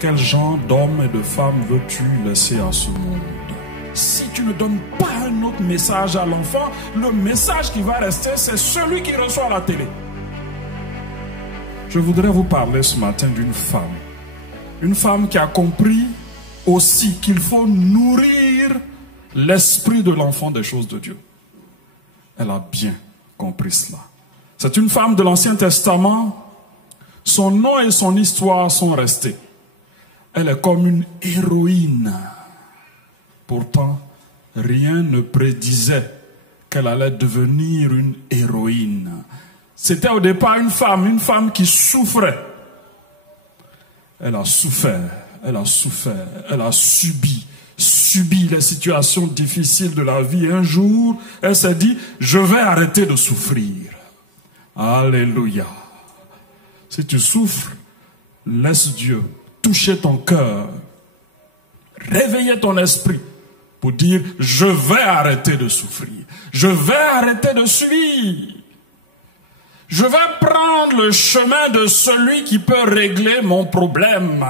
Quel genre d'homme et de femme veux-tu laisser à ce monde? Si tu ne donnes pas un autre message à l'enfant, le message qui va rester, c'est celui qui reçoit la télé. Je voudrais vous parler ce matin d'une femme. Une femme qui a compris aussi qu'il faut nourrir l'esprit de l'enfant des choses de Dieu. Elle a bien compris cela. C'est une femme de l'Ancien Testament. Son nom et son histoire sont restés. Elle est comme une héroïne. Pourtant, rien ne prédisait qu'elle allait devenir une héroïne. C'était au départ une femme qui souffrait. Elle a souffert, elle a subi les situations difficiles de la vie. Un jour, elle s'est dit, je vais arrêter de souffrir. Alléluia. Si tu souffres, laisse Dieu toucher ton cœur, réveiller ton esprit pour dire, je vais arrêter de souffrir, je vais arrêter de subir. Je vais prendre le chemin de celui qui peut régler mon problème.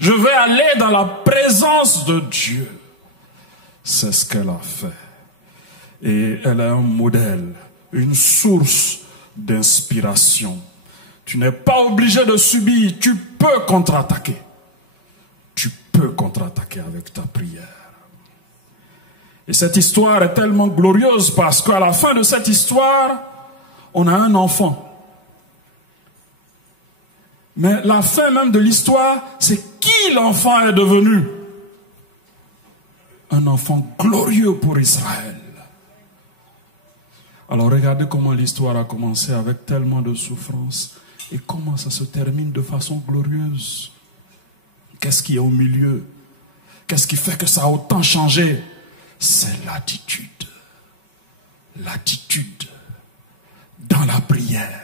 Je vais aller dans la présence de Dieu. C'est ce qu'elle a fait. Et elle est un modèle, une source d'inspiration. Tu n'es pas obligé de subir, tu peux contre-attaquer. Tu peux contre-attaquer avec ta prière. Et cette histoire est tellement glorieuse parce qu'à la fin de cette histoire, on a un enfant. Mais la fin même de l'histoire, c'est qui l'enfant est devenu? Un enfant glorieux pour Israël. Alors regardez comment l'histoire a commencé avec tellement de souffrance et comment ça se termine de façon glorieuse. Qu'est-ce qui est au milieu? Qu'est-ce qui fait que ça a autant changé? C'est l'attitude. L'attitude dans la prière.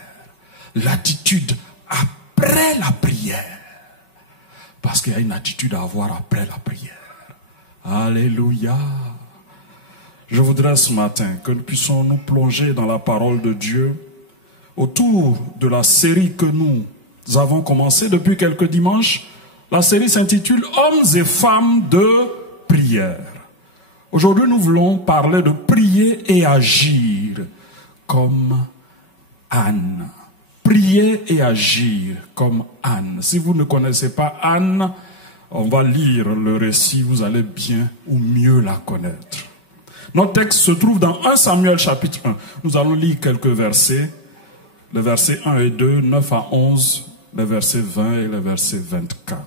L'attitude après la prière. Parce qu'il y a une attitude à avoir après la prière. Alléluia. Je voudrais ce matin que nous puissions nous plonger dans la parole de Dieu autour de la série que nous avons commencée depuis quelques dimanches. La série s'intitule « Hommes et femmes de prière ». Aujourd'hui, nous voulons parler de prier et agir comme Anne. Prier et agir comme Anne. Si vous ne connaissez pas Anne, on va lire le récit, vous allez bien ou mieux la connaître. Notre texte se trouve dans 1 Samuel chapitre 1. Nous allons lire quelques versets, les versets 1 et 2, 9 à 11, les versets 20 et les versets 24.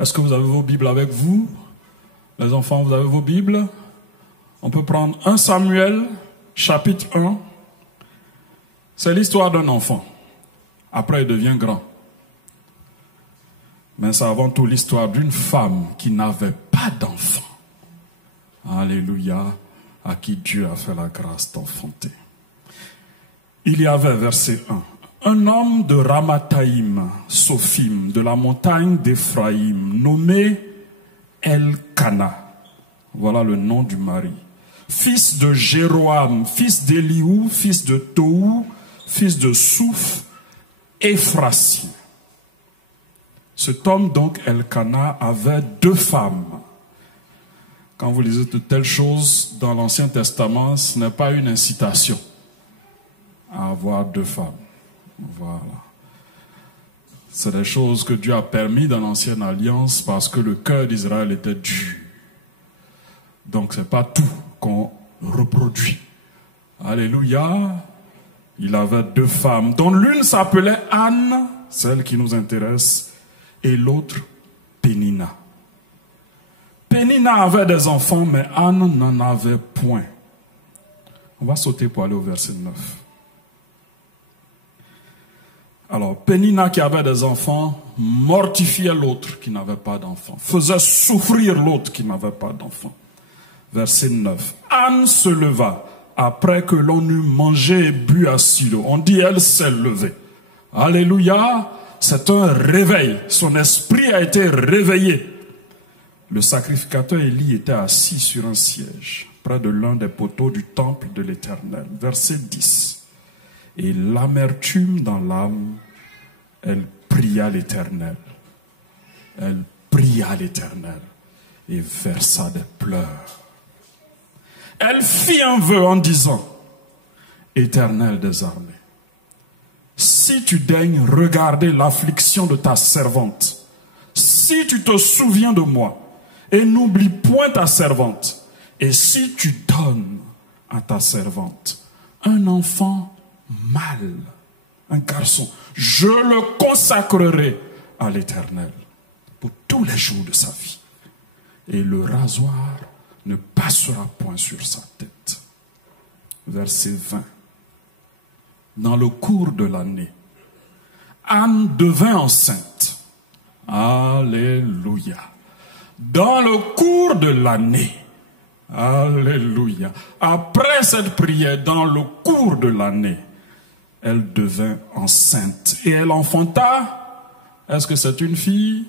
Est-ce que vous avez vos Bibles avec vous? Les enfants, vous avez vos Bibles? On peut prendre 1 Samuel chapitre 1. C'est l'histoire d'un enfant. Après, il devient grand. Mais c'est avant tout l'histoire d'une femme qui n'avait pas d'enfant. Alléluia, à qui Dieu a fait la grâce d'enfanter. Il y avait, verset 1, un homme de Ramathaïm, Sophim, de la montagne d'Éphraïm, nommé Elkana. Voilà le nom du mari. Fils de Jéroam, fils d'Éliou, fils de Tohu, fils de Souf, Éphrasien. Cet homme donc, Elkana, avait 2 femmes. Quand vous lisez de telles choses dans l'Ancien Testament, ce n'est pas une incitation à avoir 2 femmes. Voilà. C'est des choses que Dieu a permis dans l'Ancienne Alliance parce que le cœur d'Israël était dur. Donc ce n'est pas tout qu'on reproduit. Alléluia. Il avait 2 femmes, dont l'une s'appelait Anne, celle qui nous intéresse, et l'autre Pénina. Pénina avait des enfants, mais Anne n'en avait point. On va sauter pour aller au verset 9. Alors, Pénina qui avait des enfants mortifiait l'autre qui n'avait pas d'enfants, faisait souffrir l'autre qui n'avait pas d'enfants. Verset 9. Anne se leva après que l'on eut mangé et bu à Silo. On dit elle s'est levée. Alléluia, c'est un réveil. Son esprit a été réveillé. Le sacrificateur Élie était assis sur un siège, près de l'un des poteaux du temple de l'Éternel. Verset 10. Et l'amertume dans l'âme, elle prit pria l'Éternel. Elle pria l'Éternel et versa des pleurs. Elle fit un vœu en disant, Éternel des armées, si tu daignes regarder l'affliction de ta servante, si tu te souviens de moi, et n'oublie point ta servante, et si tu donnes à ta servante un enfant mâle, un garçon, je le consacrerai à l'Éternel pour tous les jours de sa vie. Et le rasoir ne passera point sur sa tête. Verset 20. Dans le cours de l'année, Anne devint enceinte. Alléluia. Dans le cours de l'année, alléluia. Après cette prière, dans le cours de l'année, elle devint enceinte. Et elle enfanta. Est-ce que c'est une fille?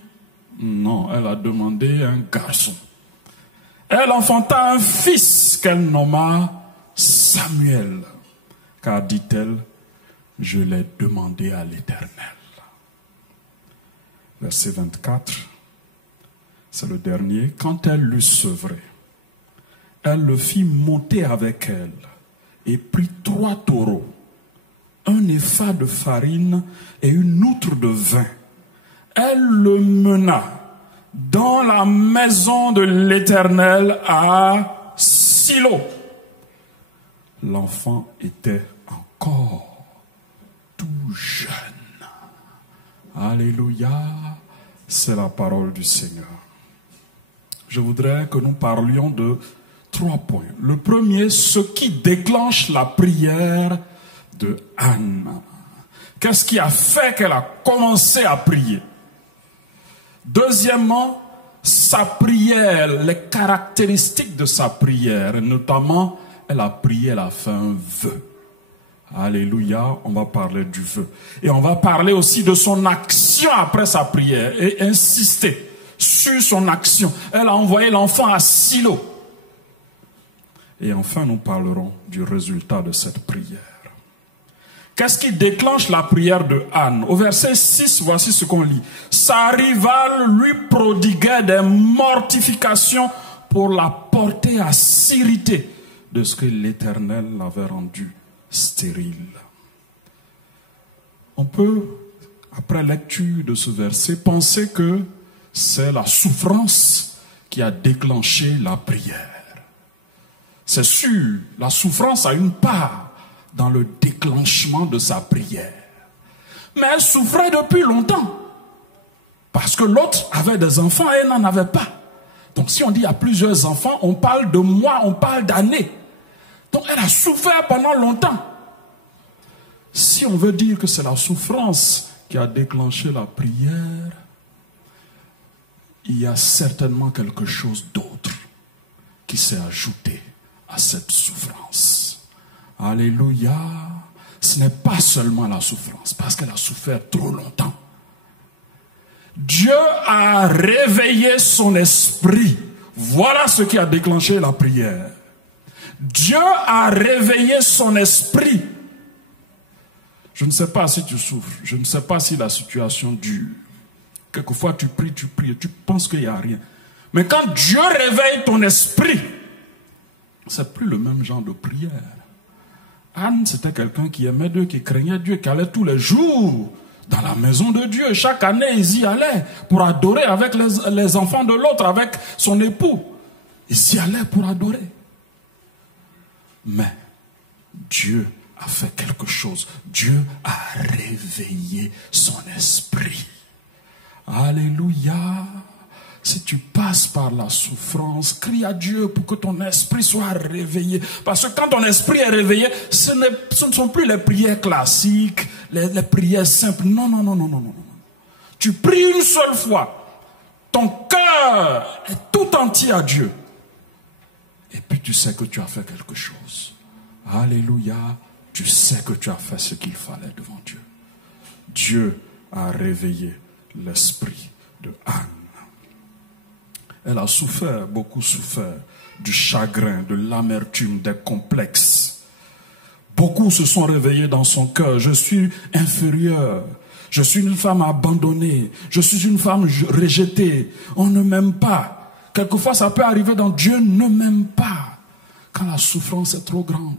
Non, elle a demandé un garçon. Elle enfanta un fils qu'elle nomma Samuel. Car, dit-elle, je l'ai demandé à l'Éternel. Verset 24, c'est le dernier. Quand elle l'eut sevré, elle le fit monter avec elle et prit 3 taureaux, un épha de farine et une outre de vin. Elle le mena dans la maison de l'Éternel à Silo. L'enfant était encore tout jeune. Alléluia, c'est la parole du Seigneur. Je voudrais que nous parlions de 3 points. Le premier, ce qui déclenche la prière de Anne. Qu'est-ce qui a fait qu'elle a commencé à prier? Deuxièmement, sa prière, les caractéristiques de sa prière, notamment, elle a prié, elle a fait un vœu. Alléluia, on va parler du vœu. Et on va parler aussi de son action après sa prière et insister sur son action. Elle a envoyé l'enfant à Silo. Et enfin, nous parlerons du résultat de cette prière. Qu'est-ce qui déclenche la prière de Anne? Au verset 6, voici ce qu'on lit. Sa rivale lui prodiguait des mortifications pour la porter à s'irriter de ce que l'Éternel l'avait rendu stérile. On peut, après lecture de ce verset, penser que c'est la souffrance qui a déclenché la prière. C'est sûr, la souffrance a une part dans le déclenchement de sa prière. Mais elle souffrait depuis longtemps. Parce que l'autre avait des enfants et elle n'en avait pas. Donc si on dit il y a plusieurs enfants, on parle de mois, on parle d'années. Donc elle a souffert pendant longtemps. Si on veut dire que c'est la souffrance qui a déclenché la prière, il y a certainement quelque chose d'autre qui s'est ajouté à cette souffrance. Alléluia. Ce n'est pas seulement la souffrance, parce qu'elle a souffert trop longtemps. Dieu a réveillé son esprit. Voilà ce qui a déclenché la prière. Dieu a réveillé son esprit. Je ne sais pas si tu souffres. Je ne sais pas si la situation dure. Quelquefois tu pries et tu penses qu'il n'y a rien. Mais quand Dieu réveille ton esprit, c'est plus le même genre de prière. Anne, c'était quelqu'un qui aimait Dieu, qui craignait Dieu, qui allait tous les jours dans la maison de Dieu. Chaque année, ils y allaient pour adorer avec les enfants de l'autre, avec son époux. Ils y allaient pour adorer. Mais Dieu a fait quelque chose. Dieu a réveillé son esprit. Alléluia. Si tu passes par la souffrance, crie à Dieu pour que ton esprit soit réveillé. Parce que quand ton esprit est réveillé, ce ne sont plus les prières classiques, les prières simples. Non, non, non, non, non, non. Tu pries une seule fois. Ton cœur est tout entier à Dieu. Et puis tu sais que tu as fait quelque chose. Alléluia. Tu sais que tu as fait ce qu'il fallait devant Dieu. Dieu a réveillé l'esprit de Anne. Elle a souffert, beaucoup souffert, du chagrin, de l'amertume, des complexes. Beaucoup se sont réveillés dans son cœur. Je suis inférieur. Je suis une femme abandonnée. Je suis une femme rejetée. On ne m'aime pas. Quelquefois, ça peut arriver dans Dieu ne m'aime pas. Quand la souffrance est trop grande.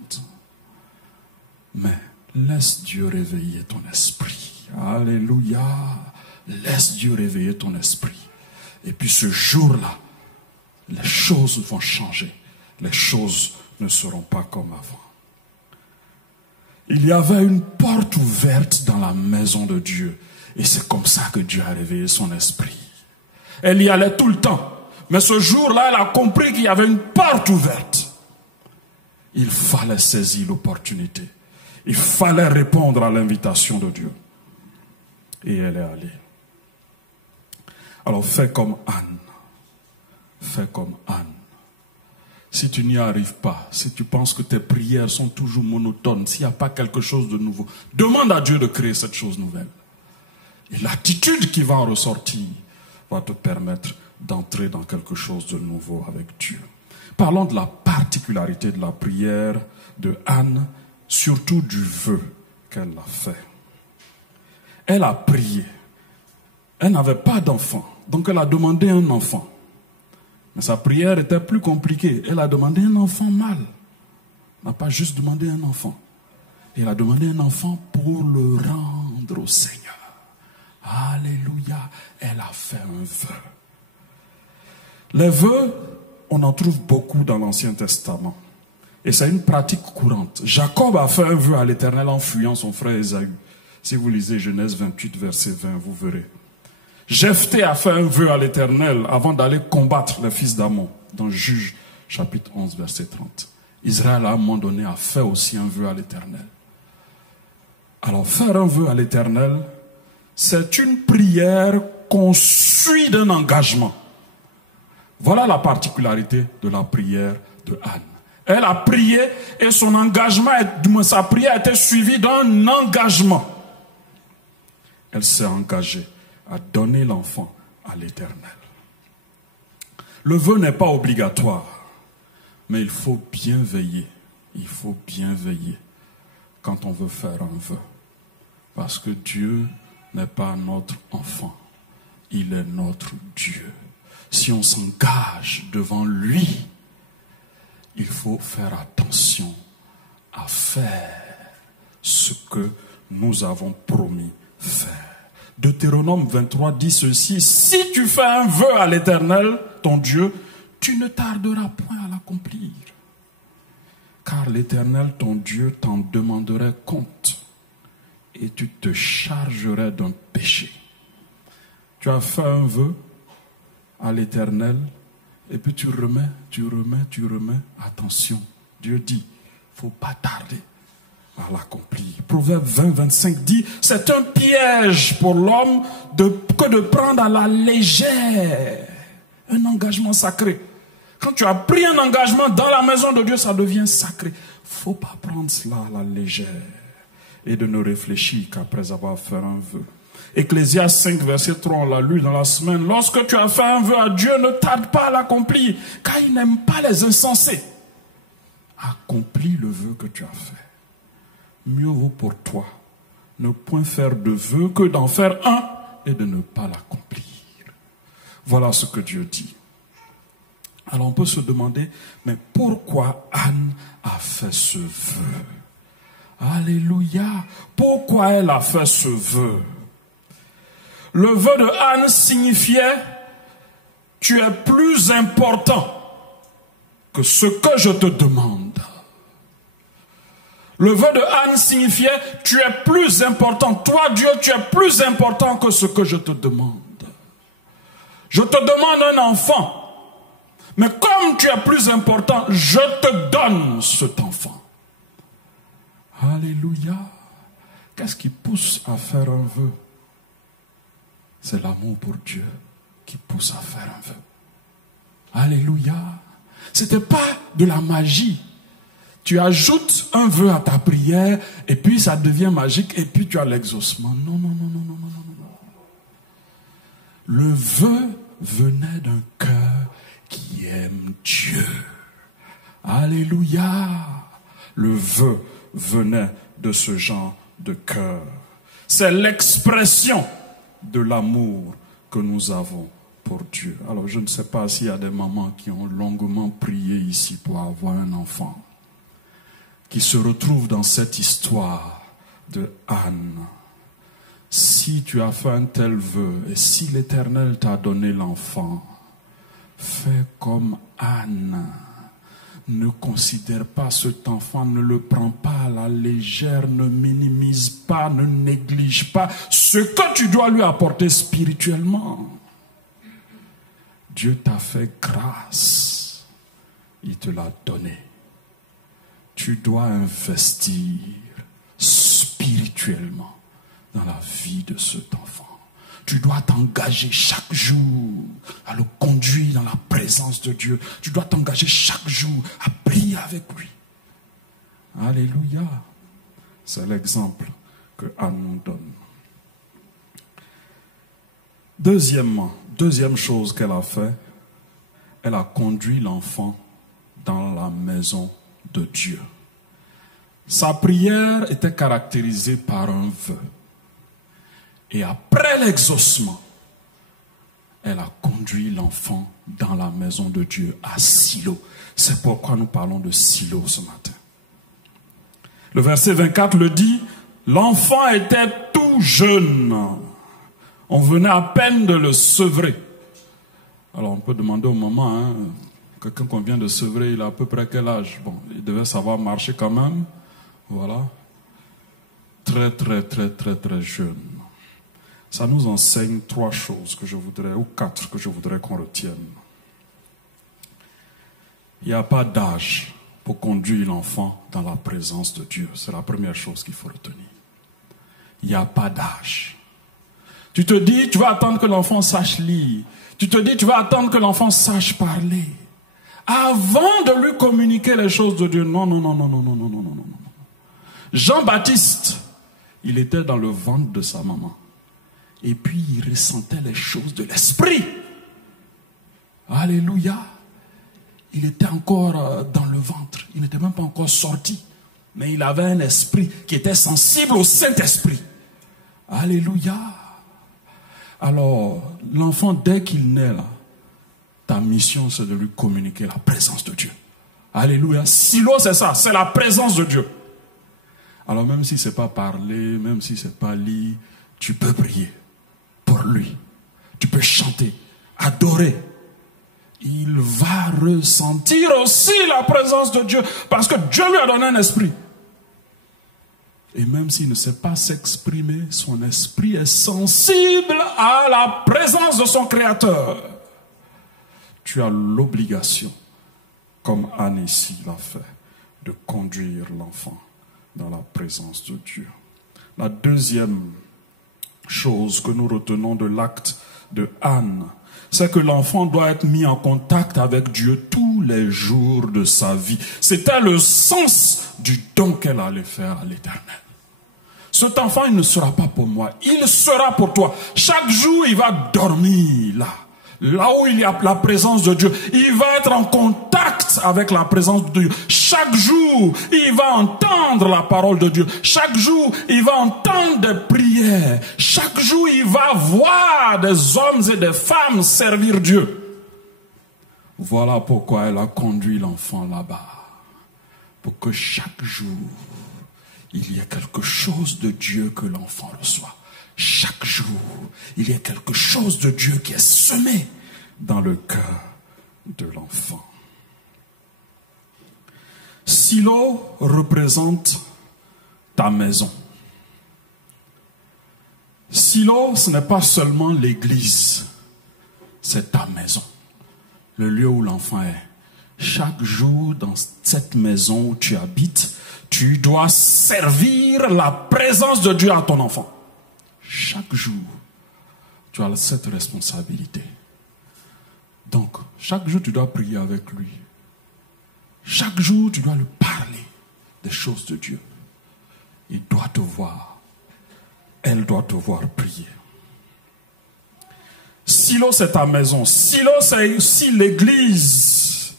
Mais laisse Dieu réveiller ton esprit. Alléluia. Laisse Dieu réveiller ton esprit. Et puis ce jour-là, les choses vont changer. Les choses ne seront pas comme avant. Il y avait une porte ouverte dans la maison de Dieu. Et c'est comme ça que Dieu a réveillé son esprit. Elle y allait tout le temps. Mais ce jour-là, elle a compris qu'il y avait une porte ouverte. Il fallait saisir l'opportunité. Il fallait répondre à l'invitation de Dieu. Et elle est allée. Alors fais comme Anne. Fais comme Anne. Si tu n'y arrives pas, si tu penses que tes prières sont toujours monotones, s'il n'y a pas quelque chose de nouveau, demande à Dieu de créer cette chose nouvelle. Et l'attitude qui va en ressortir va te permettre d'entrer dans quelque chose de nouveau avec Dieu. Parlons de la particularité de la prière de Anne, surtout du vœu qu'elle a fait. Elle a prié. Elle n'avait pas d'enfant, donc elle a demandé un enfant. Mais sa prière était plus compliquée. Elle a demandé un enfant mâle. Elle n'a pas juste demandé un enfant. Elle a demandé un enfant pour le rendre au Seigneur. Alléluia. Elle a fait un vœu. Les vœux, on en trouve beaucoup dans l'Ancien Testament. Et c'est une pratique courante. Jacob a fait un vœu à l'Éternel en fuyant son frère Ésaü. Si vous lisez Genèse 28, verset 20, vous verrez. Jephthé a fait un vœu à l'Éternel avant d'aller combattre les fils d'Amon, dans Juge, chapitre 11, verset 30. Israël, à un moment donné, a fait aussi un vœu à l'Éternel. Alors, faire un vœu à l'Éternel, c'est une prière qu'on suit d'un engagement. Voilà la particularité de la prière de Anne. Elle a prié et son engagement, sa prière a été suivie d'un engagement. Elle s'est engagée à donner l'enfant à l'Éternel. Le vœu n'est pas obligatoire, mais il faut bien veiller. Il faut bien veiller quand on veut faire un vœu. Parce que Dieu n'est pas notre enfant, il est notre Dieu. Si on s'engage devant lui, il faut faire attention à faire ce que nous avons promis faire. Deutéronome 23 dit ceci: si tu fais un vœu à l'Éternel, ton Dieu, tu ne tarderas point à l'accomplir. Car l'Éternel, ton Dieu, t'en demanderait compte et tu te chargerais d'un péché. Tu as fait un vœu à l'Éternel et puis tu remets. Attention, Dieu dit, il ne faut pas tarder à l'accomplir. Proverbe 20, 25 dit, c'est un piège pour l'homme que de prendre à la légère un engagement sacré. Quand tu as pris un engagement dans la maison de Dieu, ça devient sacré. Il ne faut pas prendre cela à la légère et de ne réfléchir qu'après avoir fait un vœu. Ecclésiaste 5, verset 3, on l'a lu dans la semaine. Lorsque tu as fait un vœu à Dieu, ne tarde pas à l'accomplir, car il n'aime pas les insensés. Accomplis le vœu que tu as fait. Mieux vaut pour toi ne point faire de vœu que d'en faire un et de ne pas l'accomplir. Voilà ce que Dieu dit. Alors on peut se demander, mais pourquoi Anne a fait ce vœu? Alléluia. Pourquoi elle a fait ce vœu? Le vœu de Anne signifiait, tu es plus important que ce que je te demande. Le vœu de Anne signifiait, tu es plus important. Toi, Dieu, tu es plus important que ce que je te demande. Je te demande un enfant. Mais comme tu es plus important, je te donne cet enfant. Alléluia. Qu'est-ce qui pousse à faire un vœu? C'est l'amour pour Dieu qui pousse à faire un vœu. Alléluia. C'était pas de la magie. Tu ajoutes un vœu à ta prière et puis ça devient magique et puis tu as l'exaucement. Non. Le vœu venait d'un cœur qui aime Dieu. Alléluia. Le vœu venait de ce genre de cœur. C'est l'expression de l'amour que nous avons pour Dieu. Alors je ne sais pas s'il y a des mamans qui ont longuement prié ici pour avoir un enfant, qui se retrouvent dans cette histoire de Anne. Si tu as fait un tel vœu et si l'Éternel t'a donné l'enfant, fais comme Anne. Ne considère pas cet enfant, ne le prends pas à la légère, ne minimise pas, ne néglige pas ce que tu dois lui apporter spirituellement. Dieu t'a fait grâce, il te l'a donné. Tu dois investir spirituellement dans la vie de cet enfant. Tu dois t'engager chaque jour à le conduire dans la présence de Dieu. Tu dois t'engager chaque jour à prier avec lui. Alléluia. C'est l'exemple que Anne nous donne. Deuxième chose qu'elle a fait, elle a conduit l'enfant dans la maison de Dieu. Sa prière était caractérisée par un vœu. Et après l'exaucement, elle a conduit l'enfant dans la maison de Dieu à Silo. C'est pourquoi nous parlons de Silo ce matin. Le verset 24 le dit, l'enfant était tout jeune. On venait à peine de le sevrer. Alors on peut demander au maman, quelqu'un qu'on vient de sevrer, il a à peu près quel âge? Bon, il devait savoir marcher quand même. Voilà. Très jeune. Ça nous enseigne 3 choses ou 4 que je voudrais qu'on retienne. Il n'y a pas d'âge pour conduire l'enfant dans la présence de Dieu. C'est la première chose qu'il faut retenir. Il n'y a pas d'âge. Tu te dis, tu vas attendre que l'enfant sache lire. Tu te dis, tu vas attendre que l'enfant sache parler. Avant de lui communiquer les choses de Dieu. Non. Jean-Baptiste, il était dans le ventre de sa maman. Et puis il ressentait les choses de l'esprit. Alléluia. Il était encore dans le ventre. Il n'était même pas encore sorti. Mais il avait un esprit qui était sensible au Saint-Esprit. Alléluia. Alors, l'enfant, dès qu'il naît là, ta mission c'est de lui communiquer la présence de Dieu. Alléluia. Silo, c'est ça, c'est la présence de Dieu. Alors même si c'est pas parler, même si c'est pas lire, tu peux prier pour lui. Tu peux chanter, adorer. Il va ressentir aussi la présence de Dieu parce que Dieu lui a donné un esprit. Et même s'il ne sait pas s'exprimer, son esprit est sensible à la présence de son Créateur. Tu as l'obligation, comme Anne ici l'a fait, de conduire l'enfant dans la présence de Dieu. La deuxième chose que nous retenons de l'acte de Anne, c'est que l'enfant doit être mis en contact avec Dieu tous les jours de sa vie. C'était le sens du don qu'elle allait faire à l'Éternel. Cet enfant, il ne sera pas pour moi, il sera pour toi. Chaque jour, il va dormir là où il y a la présence de Dieu. Il va être en contact avec la présence de Dieu. Chaque jour, il va entendre la parole de Dieu. Chaque jour, il va entendre des prières. Chaque jour, il va voir des hommes et des femmes servir Dieu. Voilà pourquoi elle a conduit l'enfant là-bas. Pour que chaque jour, il y ait quelque chose de Dieu que l'enfant reçoit. Chaque jour, il y a quelque chose de Dieu qui est semé dans le cœur de l'enfant. Silo représente ta maison. Silo, ce n'est pas seulement l'église, c'est ta maison, le lieu où l'enfant est. Chaque jour, dans cette maison où tu habites, tu dois servir la présence de Dieu à ton enfant. Chaque jour, tu as cette responsabilité. Donc, chaque jour, tu dois prier avec lui. Chaque jour, tu dois lui parler des choses de Dieu. Il doit te voir. Elle doit te voir prier. Silo, c'est ta maison. Silo, c'est aussi l'église.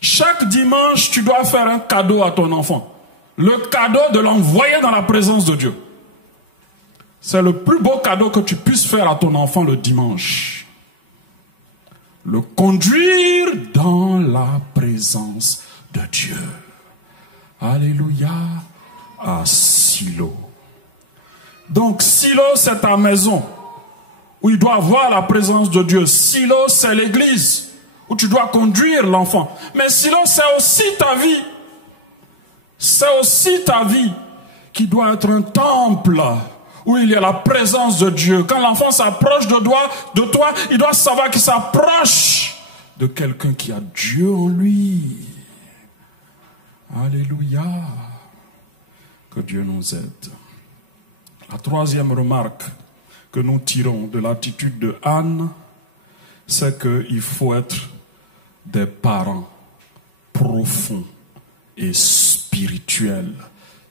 Chaque dimanche, tu dois faire un cadeau à ton enfant. Le cadeau de l'envoyer dans la présence de Dieu. C'est le plus beau cadeau que tu puisses faire à ton enfant le dimanche. Le conduire dans la présence de Dieu. Alléluia. À Silo. Donc Silo, c'est ta maison où il doit avoir la présence de Dieu. Silo, c'est l'église où tu dois conduire l'enfant. Mais Silo, c'est aussi ta vie. C'est aussi ta vie qui doit être un temple où il y a la présence de Dieu. Quand l'enfant s'approche de toi, il doit savoir qu'il s'approche de quelqu'un qui a Dieu en lui. Alléluia. Que Dieu nous aide. La troisième remarque que nous tirons de l'attitude de Anne, c'est qu'il faut être des parents profonds et spirituels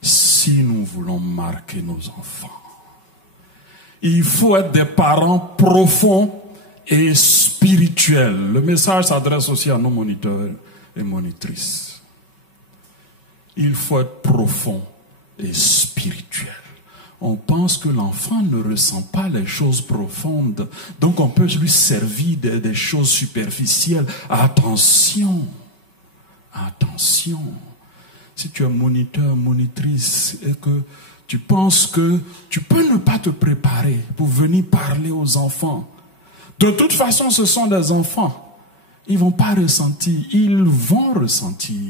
si nous voulons marquer nos enfants. Il faut être des parents profonds et spirituels. Le message s'adresse aussi à nos moniteurs et monitrices. Il faut être profond et spirituel. On pense que l'enfant ne ressent pas les choses profondes, donc on peut lui servir des choses superficielles. Attention, attention. Si tu es moniteur, monitrice, et que tu penses que tu peux ne pas te préparer pour venir parler aux enfants, de toute façon, ce sont des enfants. Ils ne vont pas ressentir, ils vont ressentir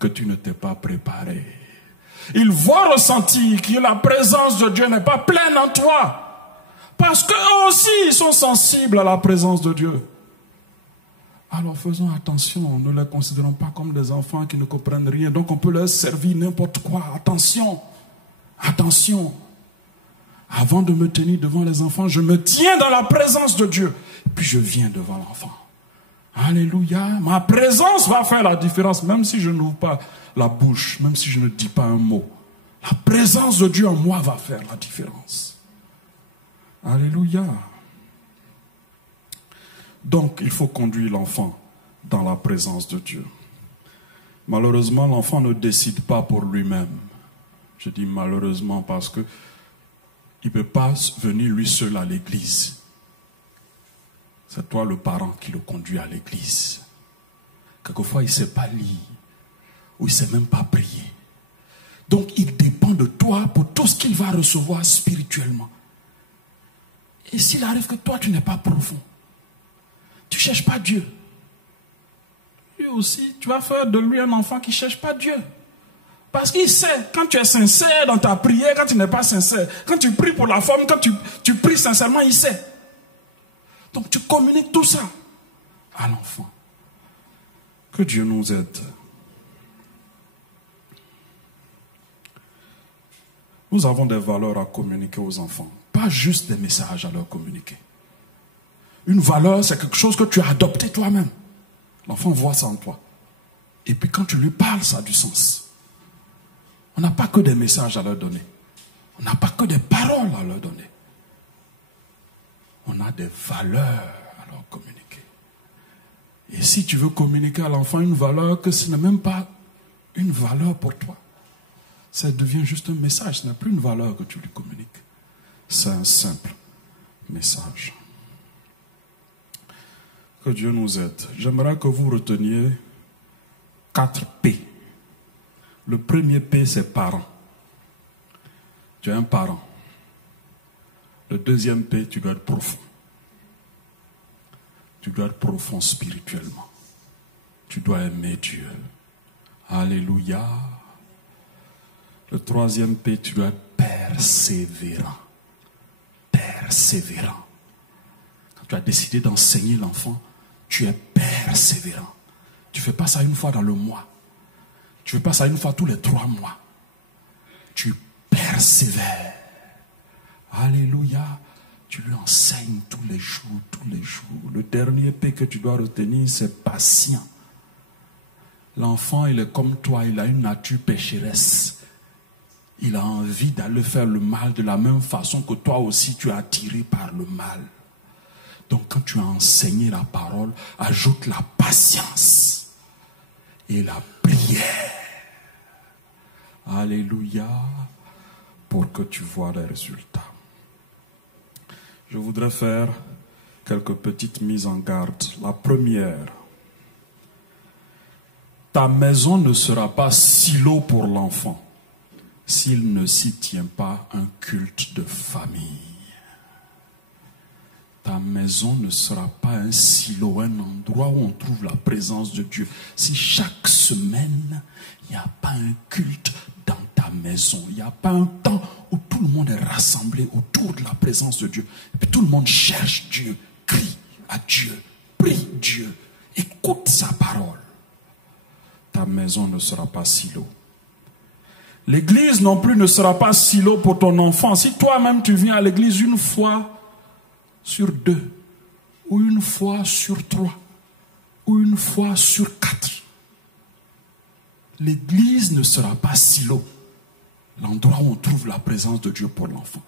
que tu ne t'es pas préparé. Ils vont ressentir que la présence de Dieu n'est pas pleine en toi. Parce qu'eux aussi, ils sont sensibles à la présence de Dieu. Alors faisons attention, ne les considérons pas comme des enfants qui ne comprennent rien. Donc on peut leur servir n'importe quoi. Attention, attention. Avant de me tenir devant les enfants, je me tiens dans la présence de Dieu. Puis je viens devant l'enfant. Alléluia. Ma présence va faire la différence, même si je n'ouvre pas la bouche, même si je ne dis pas un mot. La présence de Dieu en moi va faire la différence. Alléluia. Donc, il faut conduire l'enfant dans la présence de Dieu. Malheureusement, l'enfant ne décide pas pour lui-même. Je dis malheureusement parce que il ne peut pas venir lui seul à l'église. C'est toi le parent qui le conduit à l'église. Quelquefois, il ne sait pas lire. Ou il ne sait même pas prier. Donc, il dépend de toi pour tout ce qu'il va recevoir spirituellement. Et s'il arrive que toi, tu n'es pas profond, tu ne cherches pas Dieu, lui aussi, tu vas faire de lui un enfant qui ne cherche pas Dieu. Parce qu'il sait, quand tu es sincère dans ta prière, quand tu n'es pas sincère, quand tu pries pour la forme, quand tu pries sincèrement, il sait. Donc tu communiques tout ça à l'enfant. Que Dieu nous aide. Nous avons des valeurs à communiquer aux enfants, pas juste des messages à leur communiquer. Une valeur, c'est quelque chose que tu as adopté toi-même. L'enfant voit ça en toi. Et puis quand tu lui parles, ça a du sens. On n'a pas que des messages à leur donner. On n'a pas que des paroles à leur donner. On a des valeurs à leur communiquer. Et si tu veux communiquer à l'enfant une valeur que ce n'est même pas une valeur pour toi, ça devient juste un message, ce n'est plus une valeur que tu lui communiques. C'est un simple message. Que Dieu nous aide. J'aimerais que vous reteniez 4 P. Le premier P, c'est parent. Tu es un parent. Le deuxième P, tu dois être profond. Tu dois être profond spirituellement. Tu dois aimer Dieu. Alléluia. Le troisième P, tu dois être persévérant. Persévérant. Quand tu as décidé d'enseigner l'enfant, tu es persévérant. Tu ne fais pas ça une fois dans le mois. Tu ne fais pas ça une fois tous les 3 mois. Tu persévères. Alléluia. Tu lui enseignes tous les jours, tous les jours. Le dernier P que tu dois retenir, c'est patient. L'enfant, il est comme toi, il a une nature pécheresse. Il a envie d'aller faire le mal de la même façon que toi aussi tu es attiré par le mal. Donc quand tu as enseigné la parole, ajoute la patience et la prière. Alléluia. pour que tu vois les résultats. Je voudrais faire quelques petites mises en garde. La première, ta maison ne sera pas silo pour l'enfant s'il ne s'y tient pas un culte de famille. Ta maison ne sera pas un silo, un endroit où on trouve la présence de Dieu. Si chaque semaine, il n'y a pas un culte dans ta maison, il n'y a pas un temps où tout le monde est rassemblé autour de la présence de Dieu, et puis tout le monde cherche Dieu, crie à Dieu, prie Dieu, écoute sa parole, ta maison ne sera pas silo. L'église non plus ne sera pas silo pour ton enfant. Si toi-même tu viens à l'église une fois sur 2, ou une fois sur 3, ou une fois sur 4, l'église ne sera pas silo, l'endroit où on trouve la présence de Dieu pour l'enfant.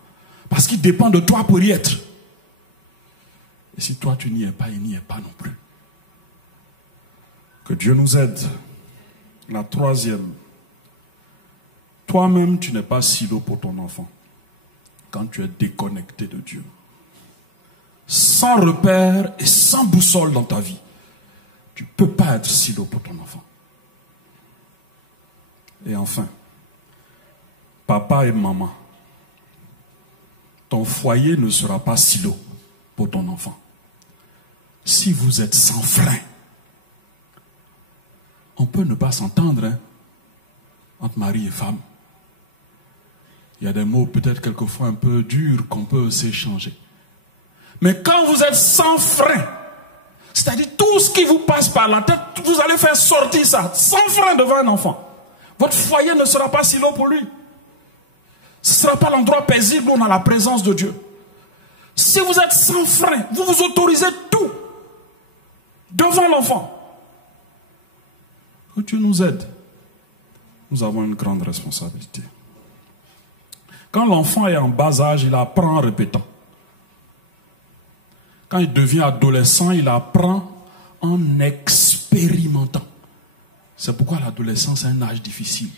Parce qu'il dépend de toi pour y être. Et si toi tu n'y es pas, il n'y est pas non plus. Que Dieu nous aide. La troisième, toi-même tu n'es pas silo pour ton enfant quand tu es déconnecté de Dieu. Sans repère et sans boussole dans ta vie, tu ne peux pas être silo pour ton enfant. Et enfin, papa et maman, ton foyer ne sera pas silo pour ton enfant. Si vous êtes sans frein, on peut ne pas s'entendre entre mari et femme. Il y a des mots peut-être quelquefois un peu durs qu'on peut s'échanger. Mais quand vous êtes sans frein, c'est-à-dire tout ce qui vous passe par la tête, vous allez faire sortir ça, sans frein devant un enfant. Votre foyer ne sera pas silo pour lui. Ce ne sera pas l'endroit paisible où on a la présence de Dieu. Si vous êtes sans frein, vous vous autorisez tout devant l'enfant. Que Dieu nous aide. Nous avons une grande responsabilité. Quand l'enfant est en bas âge, il apprend en répétant. Quand il devient adolescent, il apprend en expérimentant. C'est pourquoi l'adolescence est un âge difficile.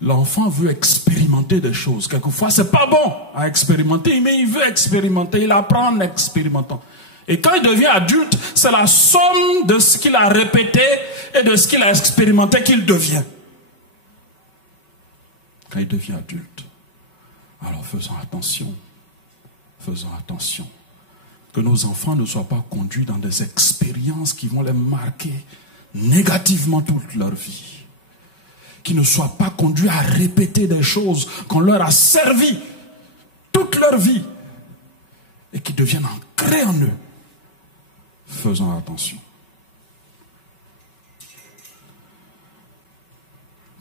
L'enfant veut expérimenter des choses. Quelquefois, c'est pas bon à expérimenter, mais il veut expérimenter. Il apprend en expérimentant. Et quand il devient adulte, c'est la somme de ce qu'il a répété et de ce qu'il a expérimenté qu'il devient. Quand il devient adulte. Alors faisons attention. Faisons attention. Que nos enfants ne soient pas conduits dans des expériences qui vont les marquer négativement toute leur vie. Qu'ils ne soient pas conduits à répéter des choses qu'on leur a servi toute leur vie et qui deviennent ancrés en eux. Faisons attention.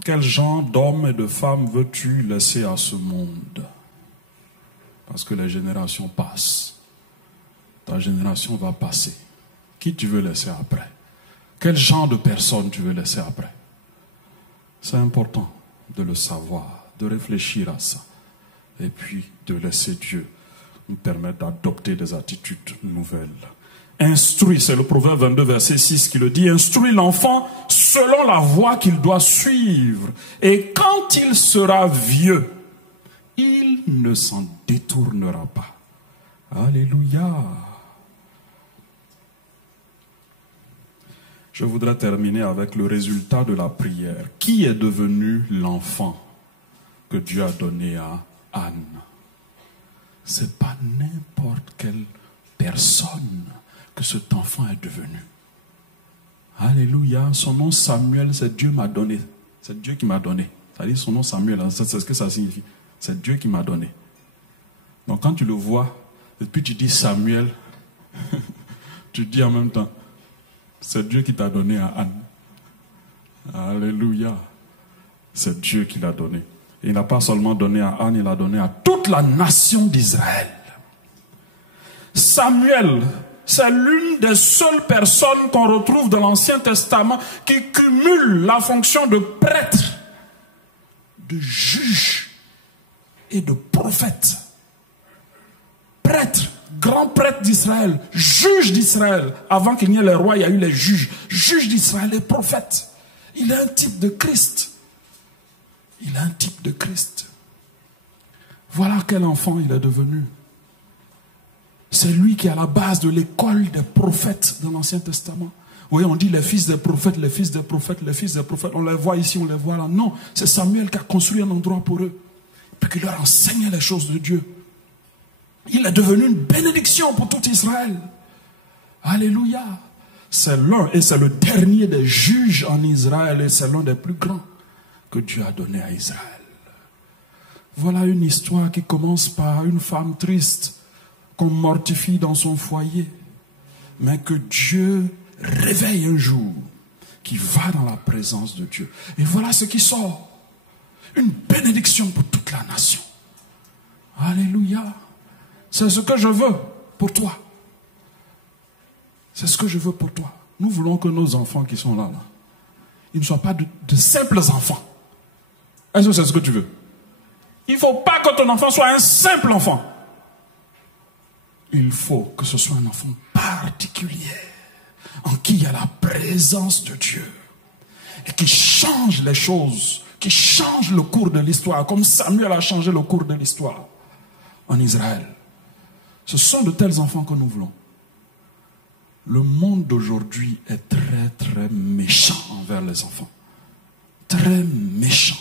Quel genre d'hommes et de femmes veux-tu laisser à ce monde? Parce que les générations passent. Ta génération va passer. Qui tu veux laisser après? Quel genre de personne tu veux laisser après? C'est important de le savoir, de réfléchir à ça. Et puis de laisser Dieu nous permettre d'adopter des attitudes nouvelles. Instruis, c'est le Proverbe 22, verset 6 qui le dit. Instruis l'enfant selon la voie qu'il doit suivre. Et quand il sera vieux, il ne s'en détournera pas. Alléluia. Je voudrais terminer avec le résultat de la prière. Qui est devenu l'enfant que Dieu a donné à Anne? C'est pas n'importe quelle personne que cet enfant est devenu. Alléluia. Son nom Samuel, c'est Dieu m'a donné. C'est Dieu qui m'a donné. C'est-à-dire son nom Samuel, c'est ce que ça signifie. C'est Dieu qui m'a donné. Donc quand tu le vois, et puis tu dis Samuel, tu dis en même temps, c'est Dieu qui t'a donné à Anne. Alléluia. C'est Dieu qui l'a donné. Et il n'a pas seulement donné à Anne, il l'a donné à toute la nation d'Israël. Samuel, c'est l'une des seules personnes qu'on retrouve dans l'Ancien Testament qui cumule la fonction de prêtre, de juge et de prophète. Prêtre, grand prêtre d'Israël, juge d'Israël. Avant qu'il n'y ait les rois, il y a eu les juges. Juge d'Israël et prophète. Il est un type de Christ. Il est un type de Christ. quel enfant il est devenu. C'est lui qui est à la base de l'école des prophètes dans l'Ancien Testament. Vous voyez, on dit les fils des prophètes, les fils des prophètes, les fils des prophètes. On les voit ici, on les voit là. Non, c'est Samuel qui a construit un endroit pour eux. Puis qui leur enseignait les choses de Dieu. Il est devenu une bénédiction pour tout Israël. Alléluia. C'est l'un et c'est le dernier des juges en Israël et c'est l'un des plus grands que Dieu a donné à Israël. Voilà une histoire qui commence par une femme triste qu'on mortifie dans son foyer, mais que Dieu réveille un jour, qui va dans la présence de Dieu. Et voilà ce qui sort. Une bénédiction pour toute la nation. Alléluia. C'est ce que je veux pour toi. C'est ce que je veux pour toi. Nous voulons que nos enfants qui sont là, ils ne soient pas de simples enfants. Est-ce que c'est ce que tu veux? Il ne faut pas que ton enfant soit un simple enfant. Il faut que ce soit un enfant particulier, en qui il y a la présence de Dieu, et qui change les choses, qui change le cours de l'histoire, comme Samuel a changé le cours de l'histoire en Israël. Ce sont de tels enfants que nous voulons. Le monde d'aujourd'hui est très très méchant envers les enfants. Très méchant.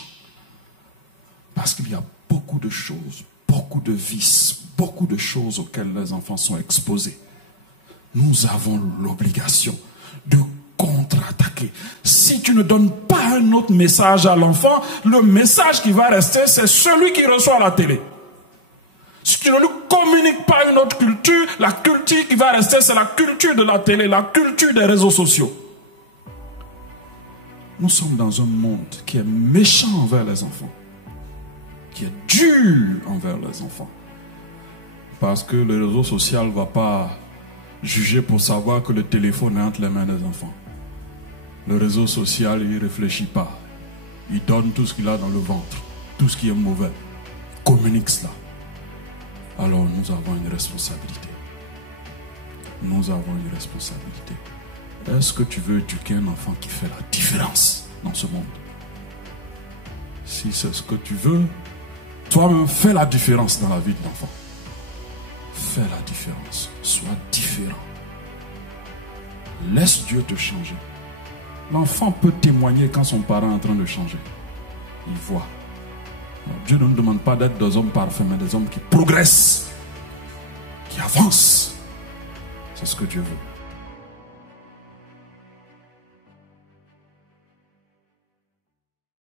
Parce qu'il y a beaucoup de choses, beaucoup de vices, beaucoup de choses auxquelles les enfants sont exposés. Nous avons l'obligation de contre-attaquer. Si tu ne donnes pas un autre message à l'enfant, le message qui va rester, c'est celui qui reçoit la télé. Si tu ne lui communiques pas une autre culture, la culture qui va rester, c'est la culture de la télé, la culture des réseaux sociaux. Nous sommes dans un monde qui est méchant envers les enfants, qui est dur envers les enfants. Parce que le réseau social ne va pas juger pour savoir que le téléphone est entre les mains des enfants. Le réseau social, il ne réfléchit pas. Il donne tout ce qu'il a dans le ventre, tout ce qui est mauvais. Il communique cela. Alors nous avons une responsabilité. Nous avons une responsabilité. Est-ce que tu veux éduquer un enfant qui fait la différence dans ce monde? Si c'est ce que tu veux, toi-même fais la différence dans la vie de l'enfant. Fais la différence. Sois différent. Laisse Dieu te changer. L'enfant peut témoigner quand son parent est en train de changer. Il voit. Alors, Dieu ne nous demande pas d'être des hommes parfaits, mais des hommes qui progressent, qui avancent. C'est ce que Dieu veut.